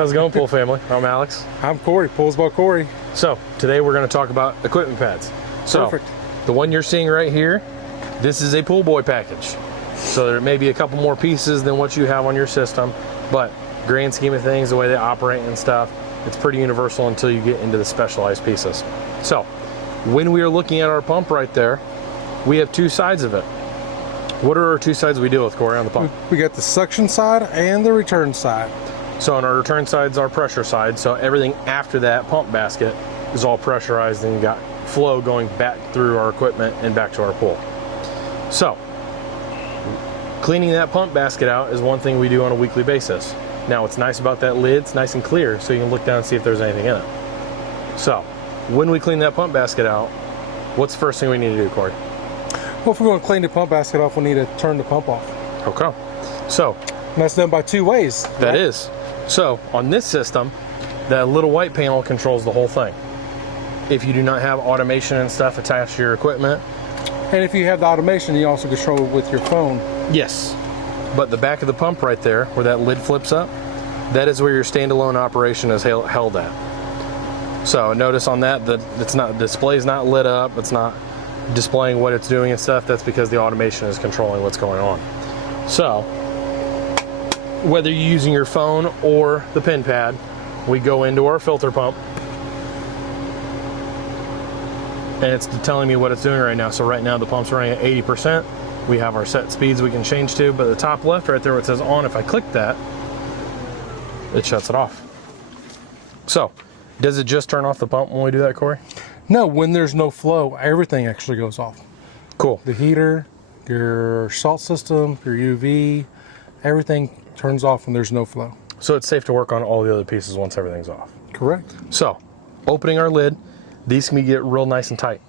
How's it going, Pool Family? I'm Alex. I'm Corey, Pools by Corey. So, today we're going to talk about equipment pads. So, Perfect. The one you're seeing right here, this is a Pool Boy package. So there may be a couple more pieces than what you have on your system, but grand scheme of things, the way they operate and stuff, it's pretty universal until you get into the specialized pieces. So, when we are looking at our pump right there, we have two sides of it. What are our two sides we deal with, Corey, on the pump? We got the suction side and the return side. So on our return side's our pressure side, so everything after that pump basket is all pressurized and you got flow going back through our equipment and back to our pool. So, cleaning that pump basket out is one thing we do on a weekly basis. Now what's nice about that lid, it's nice and clear so you can look down and see if there's anything in it. So, when we clean that pump basket out, what's the first thing we need to do, Corey? Well, if we're going to clean the pump basket off, we need to turn the pump off. Okay. So, and that's done by two ways. That is. So, on this system, that little white panel controls the whole thing. If you do not have automation and stuff attached to your equipment. And if you have the automation, you also control it with your phone. Yes. But the back of the pump right there, where that lid flips up, that is where your standalone operation is held at. So, notice on that the display's not lit up, it's not displaying what it's doing and stuff. That's because the automation is controlling what's going on. So, whether you're using your phone or the pin pad, we go into our filter pump and it's telling me what it's doing right now. So right now the pump's running at 80%. We have our set speeds we can change to, but the top left right there where it says on, if I click that, it shuts it off. So, does it just turn off the pump when we do that, Corey? No, when there's no flow, everything actually goes off. Cool. The heater, your salt system, your UV, everything turns off when there's no flow. So it's safe to work on all the other pieces once everything's off. Correct. So, opening our lid, these can get real nice and tight.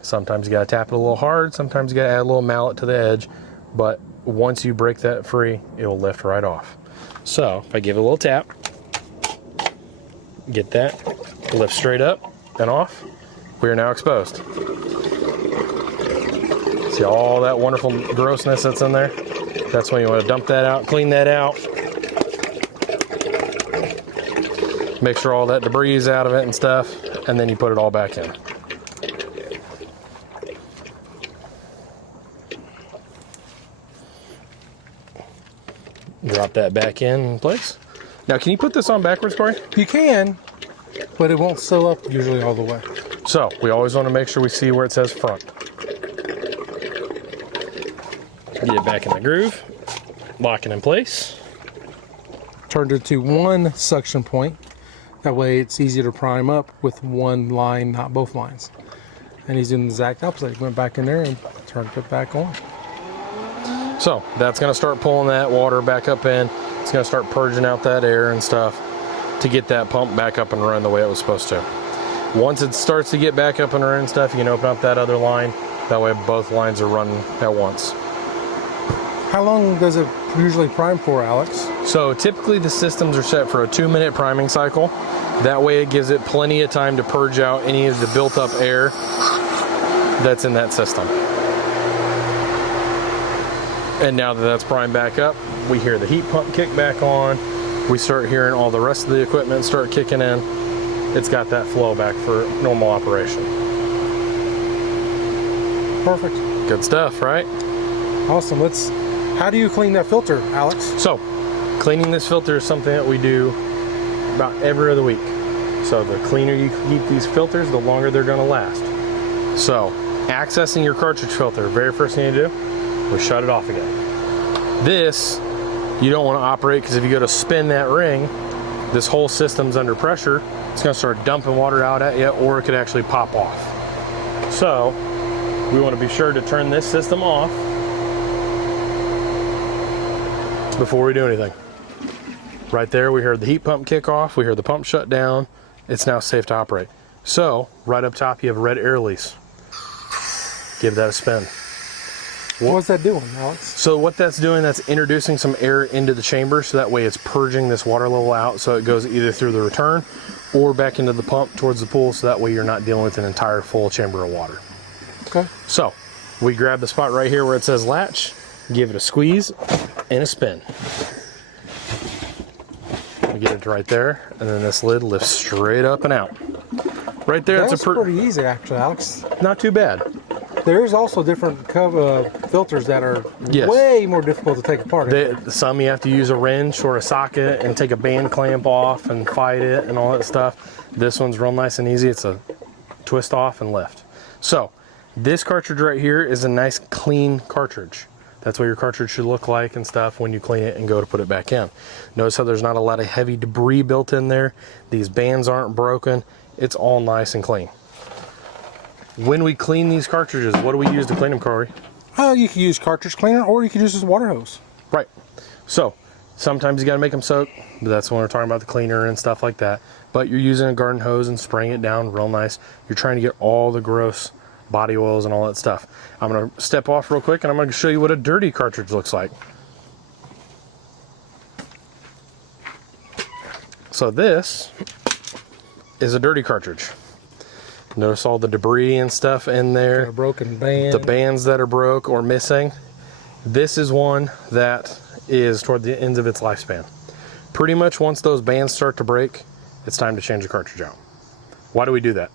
Sometimes you gotta tap it a little hard, sometimes you gotta add a little mallet to the edge, but once you break that free, it'll lift right off. So, if I give it a little tap, get that, lift straight up and off, we are now exposed. See all that wonderful grossness that's in there? That's when you want to dump that out, clean that out. Make sure all that debris is out of it and stuff, and then you put it all back in. Drop that back in place. Now, can you put this on backwards, Corey? You can, but it won't sew up usually all the way. So, we always want to make sure we see where it says front. Get it back in the groove, lock it in place. Turned it to one suction point. That way it's easier to prime up with one line, not both lines. And he's doing the exact opposite. He went back in there and turned it back on. So that's going to start pulling that water back up in. It's going to start purging out that air and stuff to get that pump back up and running the way it was supposed to. Once it starts to get back up and running and stuff, you can open up that other line. That way both lines are running at once. How long does it usually prime for, Alex? So typically the systems are set for a 2-minute priming cycle. That way it gives it plenty of time to purge out any of the built up air that's in that system. And now that that's primed back up, we hear the heat pump kick back on. We start hearing all the rest of the equipment start kicking in. It's got that flow back for normal operation. Perfect. Good stuff, right? Awesome. How do you clean that filter, Alex? So, cleaning this filter is something that we do about every other week. So the cleaner you keep these filters, the longer they're gonna last. So, accessing your cartridge filter, very first thing you do, we shut it off again. This, you don't wanna operate because if you go to spin that ring, this whole system's under pressure, it's gonna start dumping water out at you, or it could actually pop off. So, we wanna be sure to turn this system off before we do anything. Right there, we heard the heat pump kick off, we heard the pump shut down, it's now safe to operate. So, right up top you have red air release. Give that a spin. What's that doing, Alex? So what that's doing, that's introducing some air into the chamber, so that way it's purging this water level out, so it goes either through the return or back into the pump towards the pool, so that way you're not dealing with an entire full chamber of water. Okay. So, we grab the spot right here where it says latch, give it a squeeze and a spin. You get it right there, and then this lid lifts straight up and out. Right there, That's it's pretty easy, actually, Alex. not too bad. There's also different filters that are Yes. way more difficult to take apart. Some you have to use a wrench or a socket and take a band clamp off and fight it and all that stuff. This one's real nice and easy. It's a twist off and lift. So this cartridge right here is a nice clean cartridge. That's what your cartridge should look like and stuff when you clean it and go to put it back in. Notice how there's not a lot of heavy debris built in there. These bands aren't broken. It's all nice and clean. When we clean these cartridges, what do we use to clean them, Corey? You can use cartridge cleaner, or you can use this water hose. Right. So sometimes you got to make them soak, but that's when we're talking about the cleaner and stuff like that. But you're using a garden hose and spraying it down real nice. You're trying to get all the gross body oils and all that stuff. I'm going to step off real quick and I'm going to show you what a dirty cartridge looks like. So this is a dirty cartridge. Notice all the debris and stuff in there. A broken band. The bands that are broke or missing. This is one that is toward the ends of its lifespan. Pretty much once those bands start to break, it's time to change the cartridge out. Why do we do that?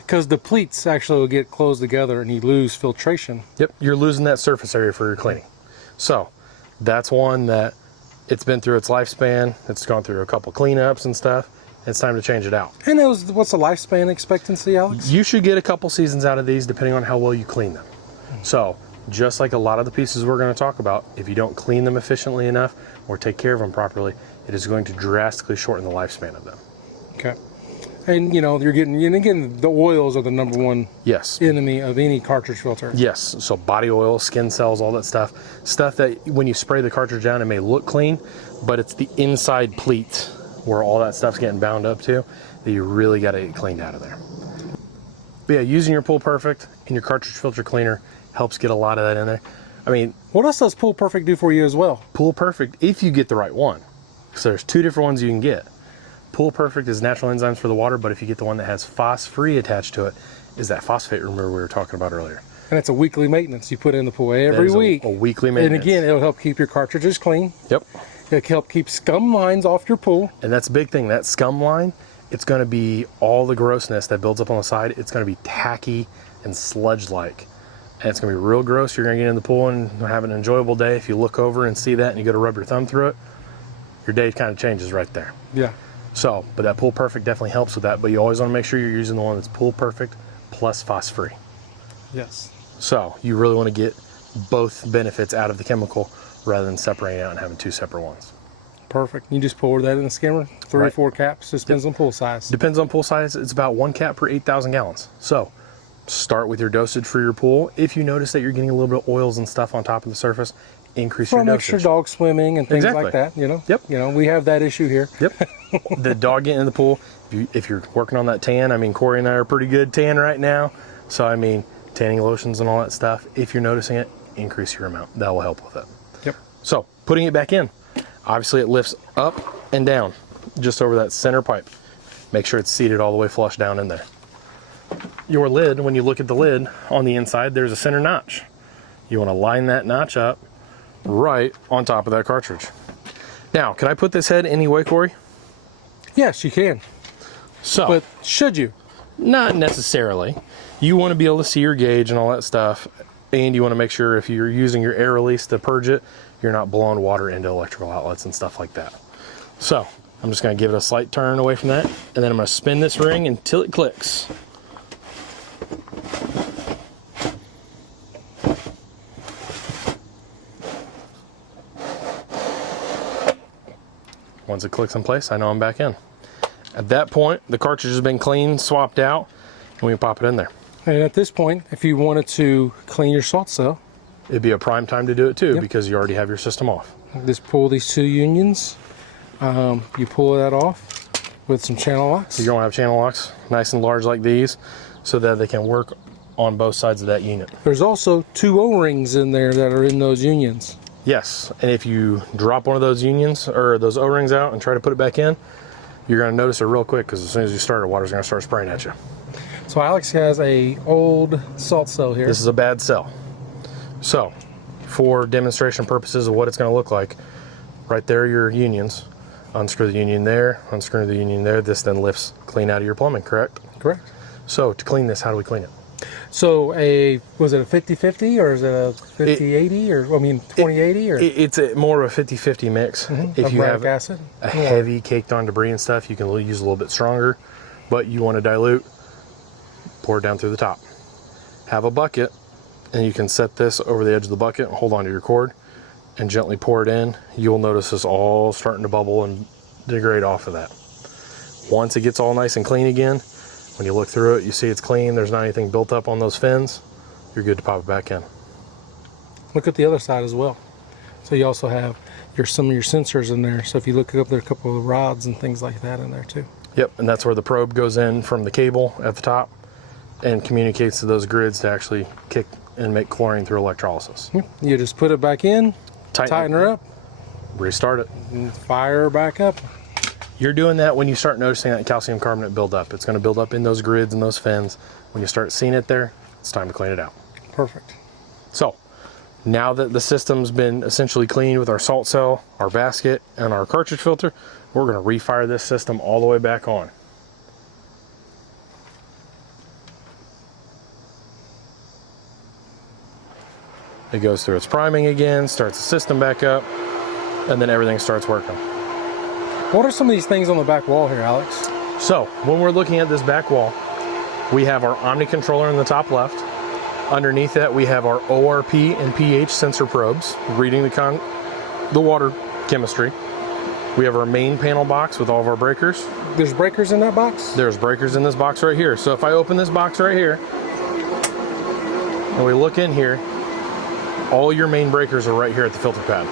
Because the pleats actually will get closed together and you lose filtration. Yep, you're losing that surface area for your cleaning. So that's one that it's been through its lifespan. It's gone through a couple cleanups and stuff. It's time to change it out. And what's the lifespan expectancy, Alex? You should get a couple seasons out of these depending on how well you clean them. So just like a lot of the pieces we're going to talk about, if you don't clean them efficiently enough or take care of them properly, it is going to drastically shorten the lifespan of them. Okay. And you're getting, and again, the oils are the number one enemy of any cartridge filter. Yes. So body oil, skin cells, all that stuff. Stuff that when you spray the cartridge down, it may look clean, but it's the inside pleat where all that stuff's getting bound up to that you really got to get cleaned out of there. But yeah, using your Pool Perfect and your cartridge filter cleaner helps get a lot of that in there. I mean, what else does Pool Perfect do for you as well? Pool Perfect, if you get the right one, because there's two different ones you can get. Pool Perfect is natural enzymes for the water, but if you get the one that has phos-free attached to it, is that phosphate remover we were talking about earlier. And it's a weekly maintenance you put in the pool every week. A weekly maintenance. And again, it'll help keep your cartridges clean. Yep. It'll help keep scum lines off your pool. And that's a big thing. That scum line, it's going to be all the grossness that builds up on the side. It's going to be tacky and sludge-like. And it's going to be real gross. You're going to get in the pool and have an enjoyable day. If you look over and see that and you go to rub your thumb through it, your day kind of changes right there. Yeah. So, but that Pool Perfect definitely helps with that. But you always want to make sure you're using the one that's Pool Perfect plus phos-free. Yes. So you really want to get both benefits out of the chemical rather than separating out and having two separate ones. Perfect. You just pour that in the skimmer, 3 or 4 caps. Just depends on pool size. Depends on pool size. It's about 1 cap per 8,000 gallons. So start with your dosage for your pool. If you notice that you're getting a little bit of oils and stuff on top of the surface, increase your dosage. Extra dog swimming and things like that, Yep. We have that issue here. Yep. The dog getting in the pool, if you're working on that tan, I mean, Corey and I are pretty good tan right now. So, I mean, tanning lotions and all that stuff, if you're noticing it, increase your amount. That will help with it. Yep. So, putting it back in, obviously it lifts up and down just over that center pipe. Make sure it's seated all the way flush down in there. Your lid, when you look at the lid on the inside, there's a center notch. You want to line that notch up right on top of that cartridge. Now, can I put this head any way, Corey? Yes, you can. So, but should you? Not necessarily. You want to be able to see your gauge and all that stuff, and you want to make sure if you're using your air release to purge it, you're not blowing water into electrical outlets and stuff like that. So, I'm just going to give it a slight turn away from that, and then I'm going to spin this ring until it clicks. Once it clicks in place, I know I'm back in. At that point, the cartridge has been cleaned, swapped out, and we can pop it in there. And at this point, if you wanted to clean your salt cell, it'd be a prime time to do it too, because you already have your system off. Just pull these 2 unions. You pull that off with some channel locks. You're gonna have channel locks, nice and large like these, so that they can work on both sides of that unit. There's also 2 O-rings in there that are in those unions. Yes, and if you drop one of those unions or those O-rings out and try to put it back in, you're gonna notice it real quick, because as soon as you start it, water's gonna start spraying at you. So Alex has a old salt cell here. This is a bad cell. So, for demonstration purposes of what it's gonna look like, right there are your unions. Unscrew the union there, unscrew the union there. This then lifts clean out of your plumbing, correct? Correct. So to clean this, how do we clean it? So was it a 50-50 or is it a 50-80 or, I mean, 20-80 or? It's more of a 50-50 mix. If you have acid? a heavy caked on debris and stuff, you can use a little bit stronger, but you want to dilute, pour it down through the top. Have a bucket, and you can set this over the edge of the bucket, hold on to your cord, and gently pour it in. You'll notice this all starting to bubble and degrade off of that. Once it gets all nice and clean again, when you look through it, you see it's clean, there's not anything built up on those fins, you're good to pop it back in. Look at the other side as well. So you also have some of your sensors in there. So if you look up, there are a couple of rods and things like that in there too. Yep, and that's where the probe goes in from the cable at the top and communicates to those grids to actually kick and make chlorine through electrolysis. You just put it back in, tighten her up, restart it, and fire her back up. You're doing that when you start noticing that calcium carbonate build up. It's going to build up in those grids and those fins. When you start seeing it there, it's time to clean it out. Perfect. So now that the system's been essentially cleaned with our salt cell, our basket, and our cartridge filter, we're going to refire this system all the way back on. It goes through its priming again, starts the system back up, and then everything starts working. What are some of these things on the back wall here, Alex? So when we're looking at this back wall, we have our Omni controller in the top left. Underneath that, we have our ORP and pH sensor probes, reading the water chemistry. We have our main panel box with all of our breakers. There's breakers in that box? There's breakers in this box right here. So if I open this box right here, and we look in here, all your main breakers are right here at the filter pad.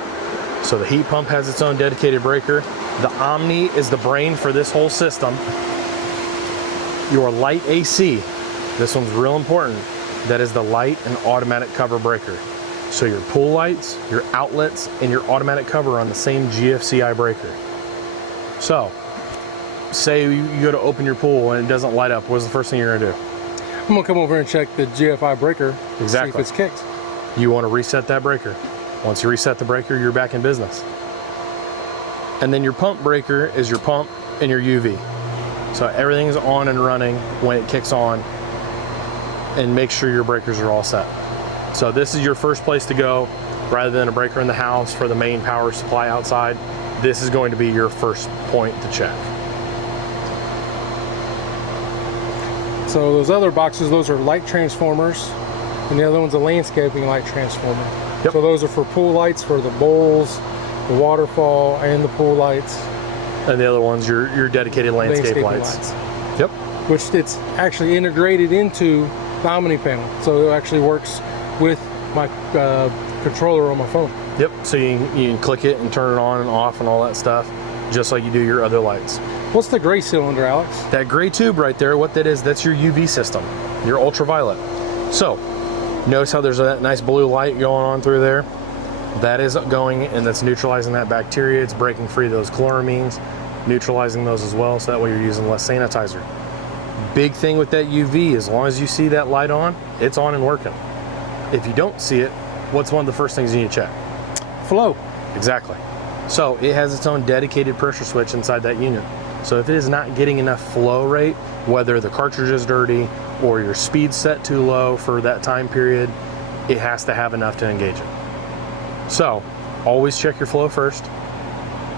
So the heat pump has its own dedicated breaker. The Omni is the brain for this whole system. Your light AC, this one's real important. That is the light and automatic cover breaker. So your pool lights, your outlets, and your automatic cover are on the same GFCI breaker. So, say you go to open your pool and it doesn't light up, what's the first thing you're gonna do? I'm gonna come over and check the GFI breaker, Exactly. see if it's kicked. You wanna reset that breaker. Once you reset the breaker, you're back in business. And then your pump breaker is your pump and your UV. So everything's on and running when it kicks on, and make sure your breakers are all set. So this is your first place to go. Rather than a breaker in the house for the main power supply outside, this is going to be your first point to check. So those other boxes, those are light transformers, and the other one's a landscaping light transformer. Yep. So those are for pool lights, for the bowls, the waterfall, and the pool lights. And the other one's your dedicated landscape lights. Yep. Which it's actually integrated into the Omni panel. So it actually works with my controller on my phone. Yep, so you can click it and turn it on and off and all that stuff, just like you do your other lights. What's the gray cylinder, Alex? That gray tube right there, what that is, that's your UV system, your ultraviolet. So, notice how there's that nice blue light going on through there? That is going and that's neutralizing that bacteria. It's breaking free those chloramines, neutralizing those as well, so that way you're using less sanitizer. Big thing with that UV, as long as you see that light on, it's on and working. If you don't see it, what's one of the first things you need to check? Flow. Exactly. So it has its own dedicated pressure switch inside that unit. So if it is not getting enough flow rate, whether the cartridge is dirty or your speed's set too low for that time period, it has to have enough to engage it. So always check your flow first.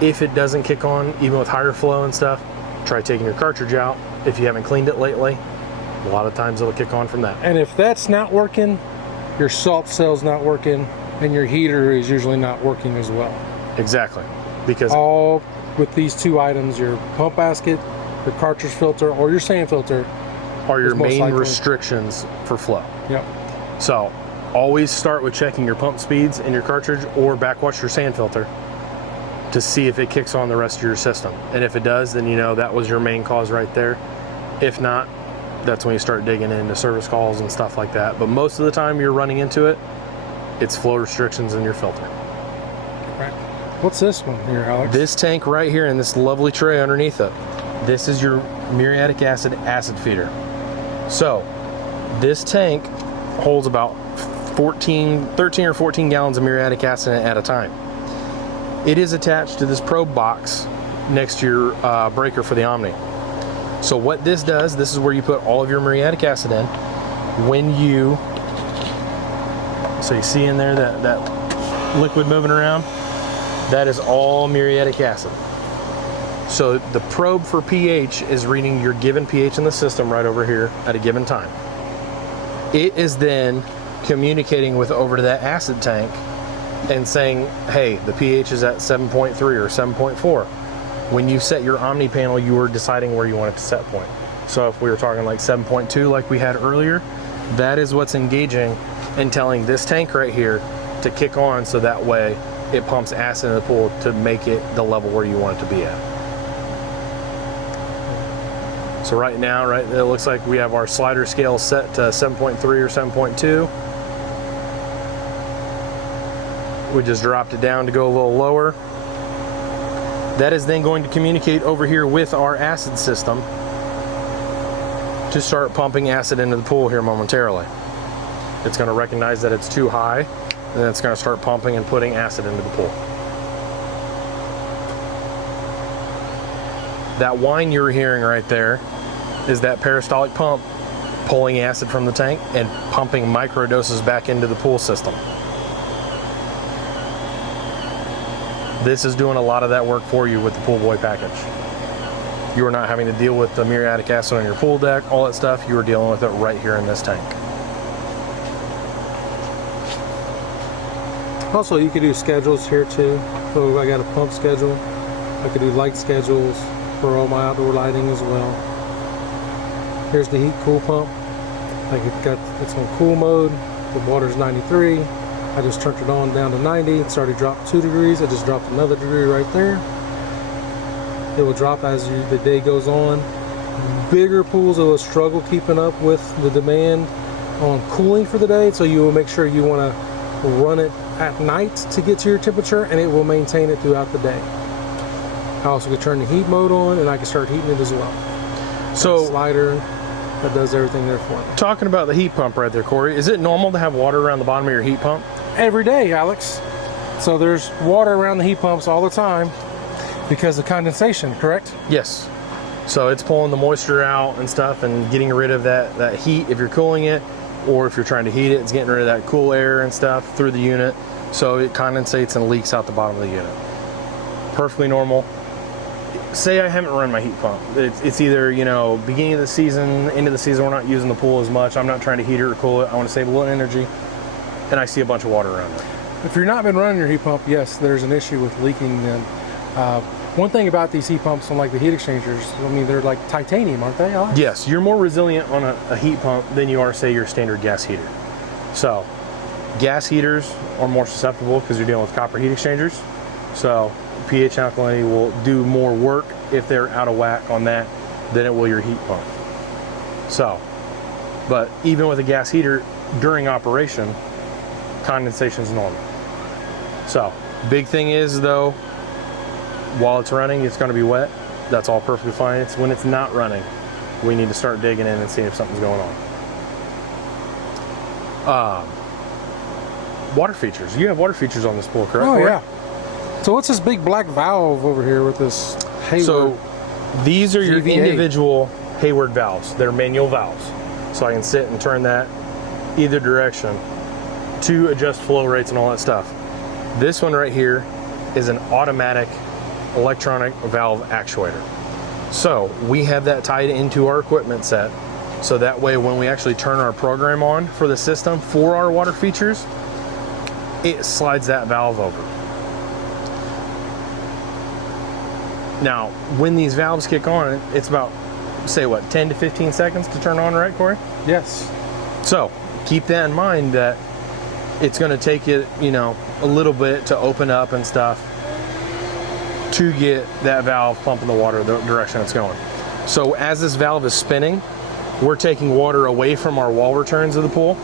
If it doesn't kick on, even with higher flow and stuff, try taking your cartridge out. If you haven't cleaned it lately, a lot of times it'll kick on from that. And if that's not working, your salt cell's not working, and your heater is usually not working as well. Exactly. Because all with these two items, your pump basket, your cartridge filter, or your sand filter, are your main likely restrictions for flow. Yep. So always start with checking your pump speeds in your cartridge or backwash your sand filter to see if it kicks on the rest of your system. And if it does, then you know that was your main cause right there. If not, that's when you start digging into service calls and stuff like that. But most of the time you're running into it, it's flow restrictions in your filter. Right. What's this one here, Alex? This tank right here and this lovely tray underneath it, this is your muriatic acid feeder. So this tank holds about 13 or 14 gallons of muriatic acid at a time. It is attached to this probe box next to your breaker for the Omni. So what this does, this is where you put all of your muriatic acid in. When you, so you see in there that liquid moving around, that is all muriatic acid. So the probe for pH is reading your given pH in the system right over here at a given time. It is then communicating with over to that acid tank and saying, hey, the pH is at 7.3 or 7.4. When you set your Omni panel, you are deciding where you want it to set point. So if we were talking like 7.2 like we had earlier, that is what's engaging and telling this tank right here to kick on, so that way it pumps acid in the pool to make it the level where you want it to be at. So right now, right, it looks like we have our slider scale set to 7.3 or 7.2. We just dropped it down to go a little lower. That is then going to communicate over here with our acid system to start pumping acid into the pool here momentarily. It's going to recognize that it's too high, and then it's going to start pumping and putting acid into the pool. That whine you're hearing right there is that peristaltic pump pulling acid from the tank and pumping microdoses back into the pool system. This is doing a lot of that work for you with the Pool Boy package. You are not having to deal with the muriatic acid on your pool deck, all that stuff. You are dealing with it right here in this tank. Also, you could do schedules here too. So I got a pump schedule. I could do light schedules for all my outdoor lighting as well. Here's the heat cool pump. Like it's on cool mode. The water's 93. I just turned it on down to 90. It's already dropped 2 degrees. I just dropped another degree right there. It will drop as the day goes on. Bigger pools will struggle keeping up with the demand on cooling for the day, so you will make sure you want to run it at night to get to your temperature, and it will maintain it throughout the day. I also could turn the heat mode on, and I can start heating it as well. So slider that does everything there for me. Talking about the heat pump right there, Corey, is it normal to have water around the bottom of your heat pump? Every day, Alex. So there's water around the heat pumps all the time because of condensation, correct? Yes. So it's pulling the moisture out and stuff and getting rid of that heat if you're cooling it, or if you're trying to heat it, it's getting rid of that cool air and stuff through the unit. So it condensates and leaks out the bottom of the unit. Perfectly normal. Say I haven't run my heat pump. It's either, you know, beginning of the season, end of the season, we're not using the pool as much. I'm not trying to heat it or cool it. I want to save a little energy. And I see a bunch of water around it. If you're not been running your heat pump, yes, there's an issue with leaking them. One thing about these heat pumps, unlike the heat exchangers, I mean, they're like titanium, aren't they, Alex? Yes, you're more resilient on a heat pump than you are, say, your standard gas heater. So, gas heaters are more susceptible because you're dealing with copper heat exchangers. So, pH alkalinity will do more work if they're out of whack on that than it will your heat pump. So, but even with a gas heater, during operation, condensation is normal. So, big thing is though, while it's running, it's going to be wet. That's all perfectly fine. It's when it's not running, we need to start digging in and seeing if something's going on. Water features. You have water features on this pool, correct? Oh, yeah. So what's this big black valve over here with this Hayward? So these are your GVA. individual Hayward valves. They're manual valves. So I can sit and turn that either direction to adjust flow rates and all that stuff. This one right here is an automatic electronic valve actuator. So we have that tied into our equipment set. So that way when we actually turn our program on for the system for our water features, it slides that valve over. Now, when these valves kick on, it's about, say what, 10 to 15 seconds to turn on, right, Corey? Yes. So keep that in mind, that it's going to take it, you know, a little bit to open up and stuff to get that valve pumping the water the direction it's going. So as this valve is spinning, we're taking water away from our wall returns of the pool,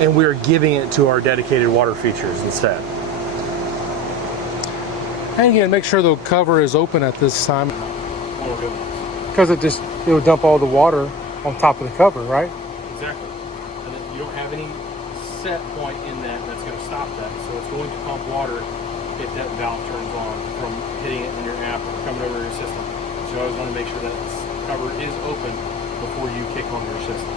and we're giving it to our dedicated water features instead. And again, make sure the cover is open at this time, because it would dump all the water on top of the cover, right? Exactly. And then you don't have any set point in that's going to stop that. So it's going to pump water if that valve turns on from hitting it in your app or coming over your system you always want to make sure that this cover is open before you kick on your system.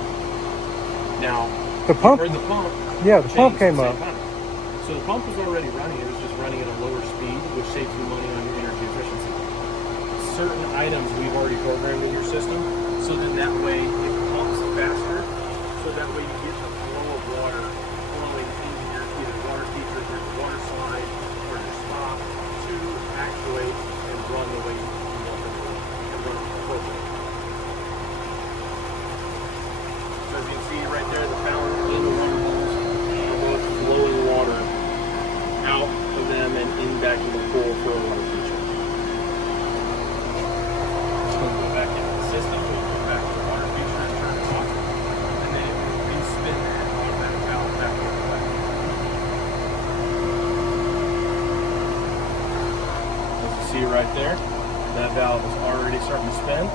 Now, The pump? the pump. Yeah, the pump changed came at the up. same time. So the pump was already running. It was just running at a lower speed, which saves you money on your energy efficiency. Certain items we've already programmed in your system, so then that way it pumps faster, so that way you get the flow of water flowing into your either water feature, your water slide, or your stop to actuate and run the way you want them to run and run appropriately. So as you can see right there, the power and the water holes are both flowing water out of them and in back into the pool for a water feature. So we'll go back into the system, we'll go back to the water feature and turn it off, and then it will re-spin that automatic valve back over the way. As you see right there, that valve is already starting to spin,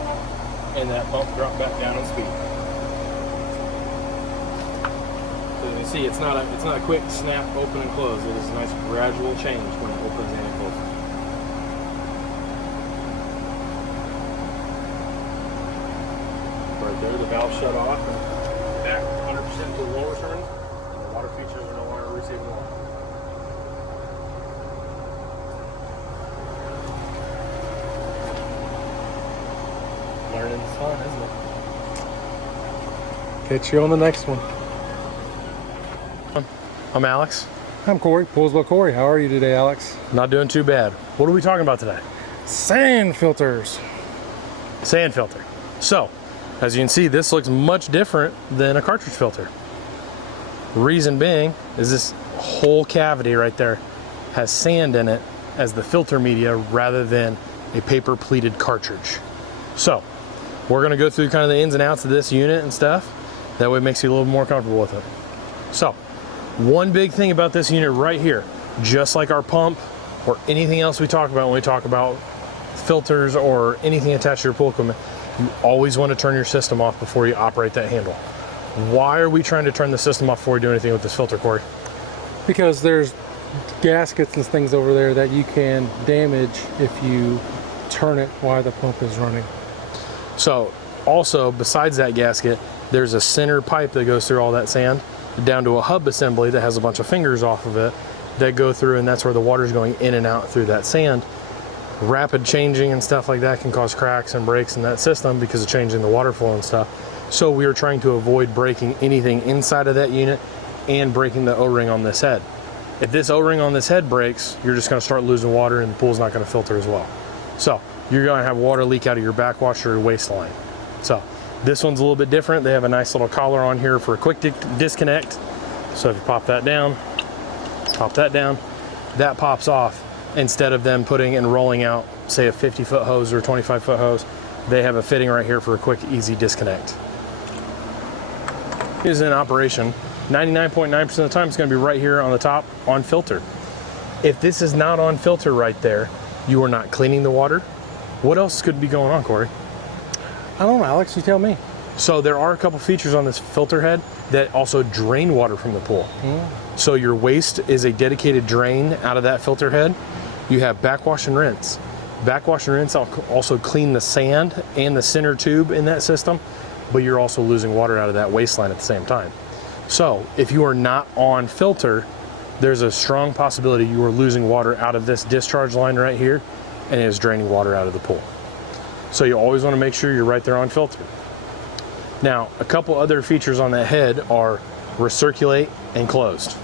and that pump dropped back down in speed. So you can see it's not a quick snap open and close. It is a nice gradual change when it opens and it closes. Right there, the valve shut off and back 100% to the low return, and the water features are no longer receiving water. Learning's fun, isn't it? Catch you on the next one. I'm Alex. I'm Corey, Poolsville Corey. How are you today, Alex? Not doing too bad. What are we talking about today? Sand filters. Sand filter. So, as you can see, this looks much different than a cartridge filter. Reason being is this whole cavity right there has sand in it as the filter media rather than a paper pleated cartridge. So, we're gonna go through kind of the ins and outs of this unit and stuff. That way it makes you a little more comfortable with it. So, one big thing about this unit right here, just like our pump or anything else we talk about when we talk about filters or anything attached to your pool equipment, you always want to turn your system off before you operate that handle. Why are we trying to turn the system off before we do anything with this filter, Corey? Because there's gaskets and things over there that you can damage if you turn it while the pump is running. So also, besides that gasket, there's a center pipe that goes through all that sand down to a hub assembly that has a bunch of fingers off of it that go through, and that's where the water's going in and out through that sand. Rapid changing and stuff like that can cause cracks and breaks in that system because of changing the water flow and stuff. So we are trying to avoid breaking anything inside of that unit and breaking the O-ring on this head. If this O-ring on this head breaks, you're just going to start losing water and the pool's not going to filter as well. So you're going to have water leak out of your backwash or waste line. So this one's a little bit different. They have a nice little collar on here for a quick disconnect. So if you pop that down, that pops off. Instead of them putting and rolling out, say, a 50-foot hose or a 25-foot hose, they have a fitting right here for a quick, easy disconnect. It is in operation. 99.9% of the time, it's going to be right here on the top on filter. If this is not on filter right there, you are not cleaning the water. What else could be going on, Corey? I don't know, Alex, you tell me. So there are a couple features on this filter head that also drain water from the pool. So your waste is a dedicated drain out of that filter head. You have backwash and rinse. Backwash and rinse also clean the sand and the center tube in that system, but you're also losing water out of that waste line at the same time. So if you are not on filter, there's a strong possibility you are losing water out of this discharge line right here, and it is draining water out of the pool. So you always want to make sure you're right there on filter. Now, a couple other features on that head are recirculate and closed.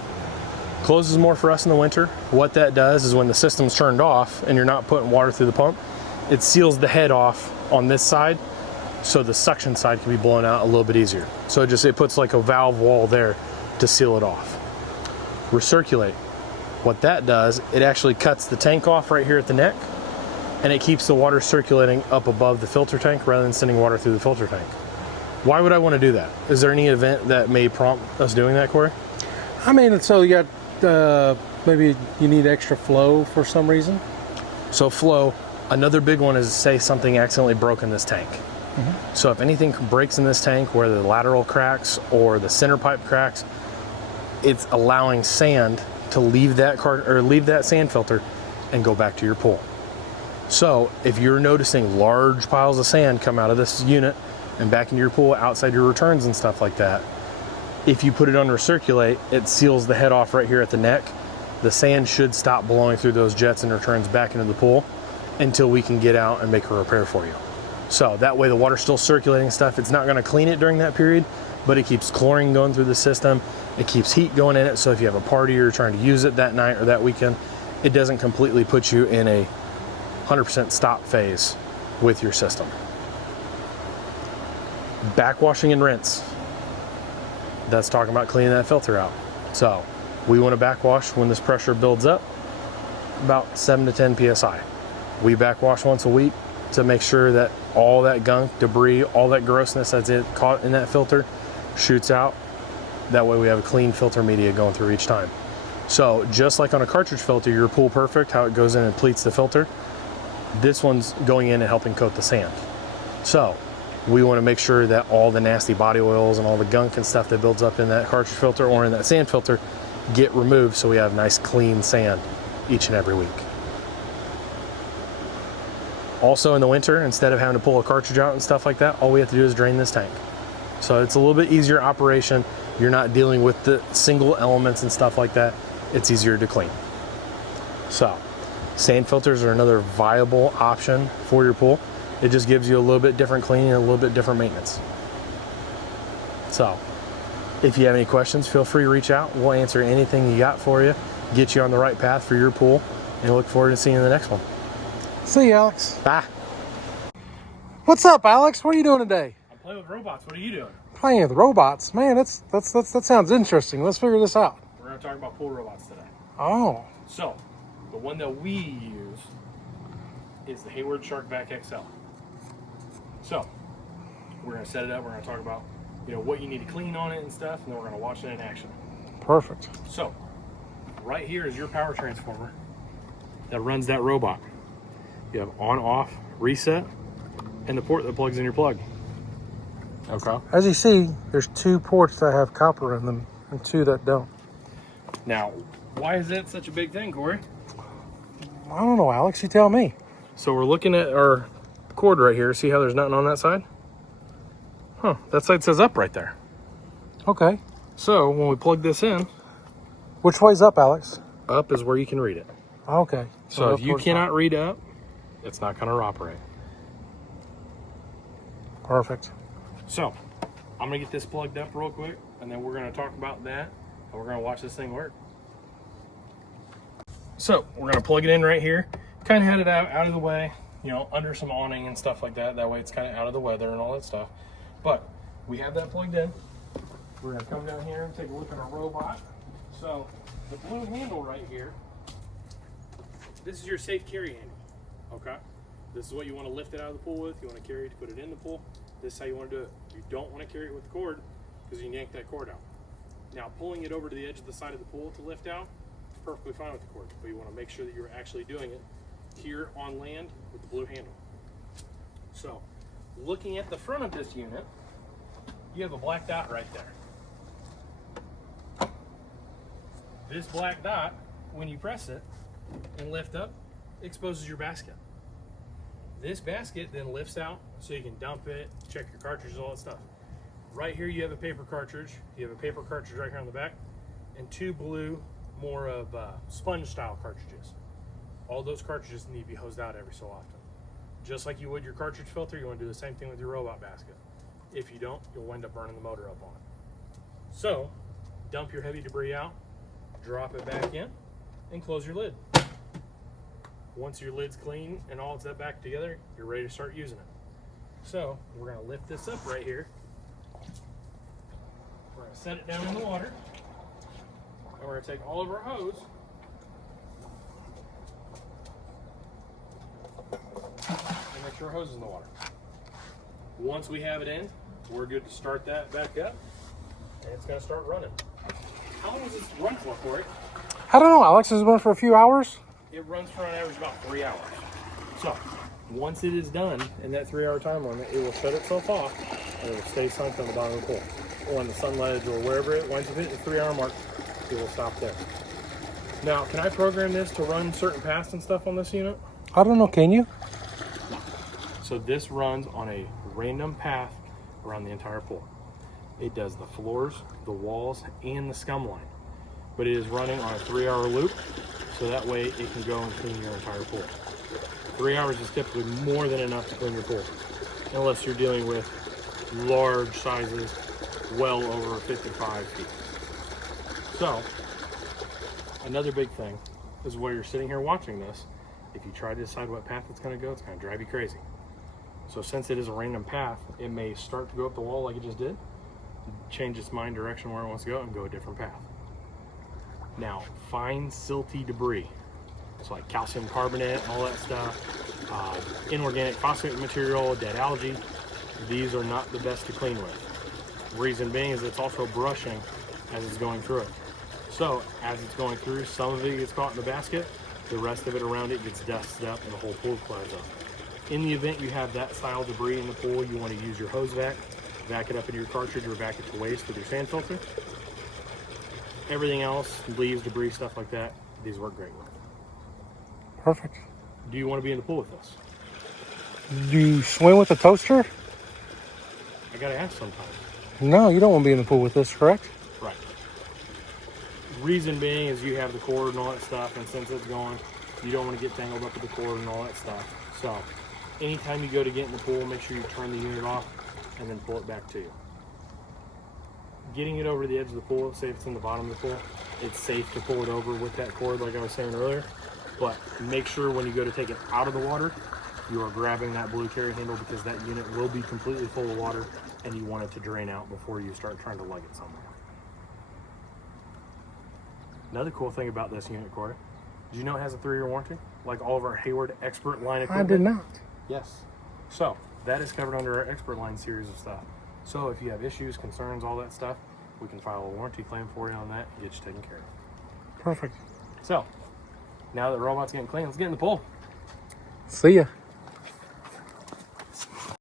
Closed is more for us in the winter. What that does is when the system's turned off and you're not putting water through the pump, it seals the head off on this side, so the suction side can be blown out a little bit easier. So it puts like a valve wall there to seal it off. Recirculate, what that does, it actually cuts the tank off right here at the neck, and it keeps the water circulating up above the filter tank rather than sending water through the filter tank. Why would I want to do that? Is there any event that may prompt us doing that, Corey? I mean, so you got maybe you need extra flow for some reason. So flow, another big one is, say something accidentally broke in this tank. So if anything breaks in this tank, where the lateral cracks or the center pipe cracks, it's allowing sand to leave that sand filter and go back to your pool. So if you're noticing large piles of sand come out of this unit and back into your pool outside your returns and stuff like that, if you put it on recirculate, it seals the head off right here at the neck. The sand should stop blowing through those jets and returns back into the pool until we can get out and make a repair for you. So that way the water's still circulating and stuff. It's not gonna clean it during that period, but it keeps chlorine going through the system. It keeps heat going in it. So if you have a party or you're trying to use it that night or that weekend, it doesn't completely put you in a 100% stop phase with your system. Backwashing and rinse. That's talking about cleaning that filter out. So we want to backwash when this pressure builds up about 7 to 10 psi. We backwash once a week to make sure that all that gunk, debris, all that grossness that's caught in that filter shoots out. That way we have a clean filter media going through each time. So just like on a cartridge filter, your Pool Perfect, how it goes in and pleats the filter, this one's going in and helping coat the sand. So we want to make sure that all the nasty body oils and all the gunk and stuff that builds up in that cartridge filter or in that sand filter get removed, so we have nice clean sand each and every week. Also in the winter, instead of having to pull a cartridge out and stuff like that, all we have to do is drain this tank. So it's a little bit easier operation. You're not dealing with the single elements and stuff like that. It's easier to clean. So sand filters are another viable option for your pool. It just gives you a little bit different cleaning and a little bit different maintenance. So if you have any questions, feel free to reach out. We'll answer anything you got for you, get you on the right path for your pool, and look forward to seeing you in the next one. See you, Alex. Bye. What's up, Alex? What are you doing today? I'm playing with robots. What are you doing? Playing with robots. Man, that sounds interesting. Let's figure this out. We're going to talk about pool robots today. Oh. So the one that we use is the Hayward Shark Vac XL. So we're going to set it up. We're going to talk about what you need to clean on it and stuff, and then we're going to watch it in action. Perfect. So right here is your power transformer that runs that robot. You have on, off, reset, and the port that plugs in your plug. Okay. As you see, there's 2 ports that have copper in them and 2 that don't. Now, why is that such a big thing, Corey? I don't know, Alex. You tell me. So we're looking at our cord right here. See how there's nothing on that side? Huh, that side says up right there. Okay. So when we plug this in, Which way's up, Alex? up is where you can read it. Okay. So if you towards cannot read up, it's not going to operate. top. Perfect. So I'm going to get this plugged up real quick, and then we're going to talk about that, and we're going to watch this thing work. So we're going to plug it in right here. Kind of had it out of the way, under some awning and stuff like that. That way it's kind of out of the weather and all that stuff. But we have that plugged in. We're going to come down here and take a look at our robot. So the blue handle right here, this is your safe carry handle, okay? This is what you want to lift it out of the pool with. You want to carry it to put it in the pool. This is how you want to do it. You don't want to carry it with the cord because you can yank that cord out. Now pulling it over to the edge of the side of the pool to lift out, perfectly fine with the cord, but you want to make sure that you're actually doing it here on land with the blue handle. So looking at the front of this unit, you have a black dot right there. This black dot, when you press it and lift up, exposes your basket. This basket then lifts out so you can dump it, check your cartridges, all that stuff. Right here you have a paper cartridge. You have a paper cartridge right here on the back, and 2 blue, more of sponge style cartridges. All those cartridges need to be hosed out every so often. Just like you would your cartridge filter, you want to do the same thing with your robot basket. If you don't, you'll end up burning the motor up on it. So dump your heavy debris out, drop it back in, and close your lid. Once your lid's clean and all that back together, you're ready to start using it. So we're going to lift this up right here. We're going to set it down in the water, and we're going to take all of our hose and make sure our hose is in the water. Once we have it in, we're good to start that back up, and it's going to start running. How long does this run for, Corey? I don't know, Alex. Has it been for a few hours? It runs for on average about 3 hours. So once it is done in that 3 hour time limit, it will shut itself off and it will stay sunk on the bottom of the pool or on the sun ledge or wherever it winds up hitting the 3 hour mark. It will stop there. Now, can I program this to run certain paths and stuff on this unit? I don't know. Can you? So this runs on a random path around the entire pool. It does the floors, the walls, and the scum line. But it is running on a 3-hour loop, so that way it can go and clean your entire pool. 3 hours is typically more than enough to clean your pool, unless you're dealing with large sizes, well over 55 feet. So, another big thing is while you're sitting here watching this, if you try to decide what path it's going to go, it's going to drive you crazy. So since it is a random path, it may start to go up the wall like it just did, change its mind direction where it wants to go, and go a different path. Now, fine silty debris, so like calcium carbonate, all that stuff, inorganic phosphate material, dead algae, these are not the best to clean with. Reason being is it's also brushing as it's going through it. So as it's going through, some of it gets caught in the basket, the rest of it around it gets dusted up, and the whole pool clouds up. In the event you have that style debris in the pool, you want to use your hose vac, vac it up into your cartridge, or vac it to waste with your sand filter. Everything else, leaves, debris, stuff like that, these work great with. Perfect. Do you want to be in the pool with us? Do you swim with a toaster? I gotta ask sometimes. No, you don't want to be in the pool with this, correct? Right. Reason being is you have the cord and all that stuff, and since it's going, you don't want to get tangled up with the cord and all that stuff. So, anytime you go to get in the pool, make sure you turn the unit off and then pull it back to you. Getting it over the edge of the pool, say if it's in the bottom of the pool, it's safe to pull it over with that cord like I was saying earlier, but make sure when you go to take it out of the water, you are grabbing that blue carry handle, because that unit will be completely full of water and you want it to drain out before you start trying to lug it somewhere. Another cool thing about this unit, Corey, did you know it has a 3-year warranty? Like all of our Hayward Expert line equipment? I did not. Yes. So that is covered under our Expert line series of stuff. So if you have issues, concerns, all that stuff, we can file a warranty claim for you on that and get you taken care of. Perfect. So now that the robot's getting clean, let's get in the pool. See ya.